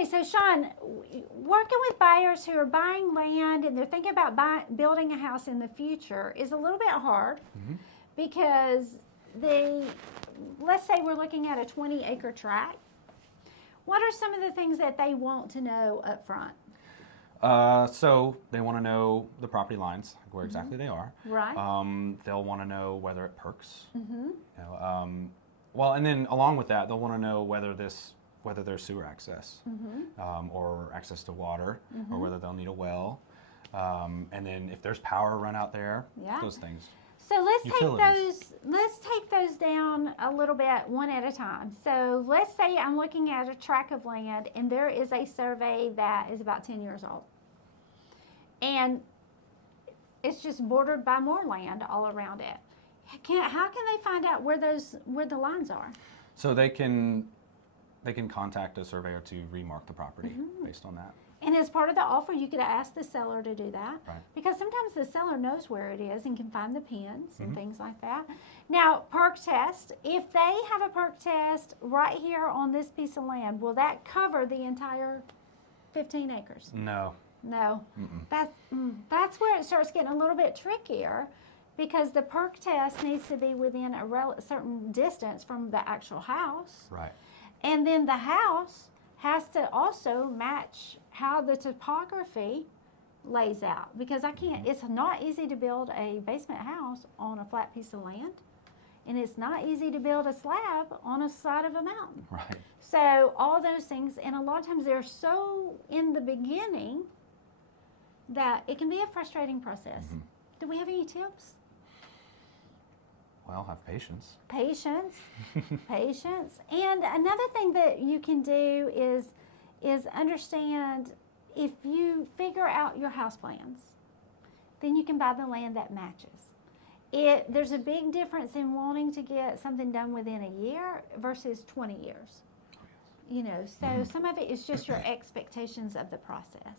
Okay, so Sean, working with buyers who are buying land and they're thinking about building a house in the future is a little bit hard because let's say we're looking at a 20-acre tract. What are some of the things that they want to know up front? So they want to know the property lines, where exactly they are. Right. They'll want to know whether it perks. You know, well, and then along with that, they'll want to know whether there's sewer access, or access to water, or whether they'll need a well, and then if there's power run out there, those things. So let's take those down a little bit one at a time. So let's say I'm looking at a tract of land and there is a survey that is about 10 years old. And it's just bordered by more land all around it. How can they find out where the lines are? So they can contact a surveyor to remark the property based on that. And as part of the offer, you could ask the seller to do that. Right. Because sometimes the seller knows where it is and can find the pins and things like that. Now, PERC test, if they have a PERC test right here on this piece of land, will that cover the entire 15 acres? No. No. That's where it starts getting a little bit trickier because the PERC test needs to be within a certain distance from the actual house. Right. And then the house has to also match how the topography lays out because it's not easy to build a basement house on a flat piece of land, and it's not easy to build a slab on a side of a mountain. Right. So all those things, and a lot of times they're so in the beginning that it can be a frustrating process. Do we have any tips? Well, have patience. Patience. And another thing that you can do is understand if you figure out your house plans, then you can buy the land that matches. There's a big difference in wanting to get something done within a year versus 20 years. You know, so some of it is just your expectations of the process.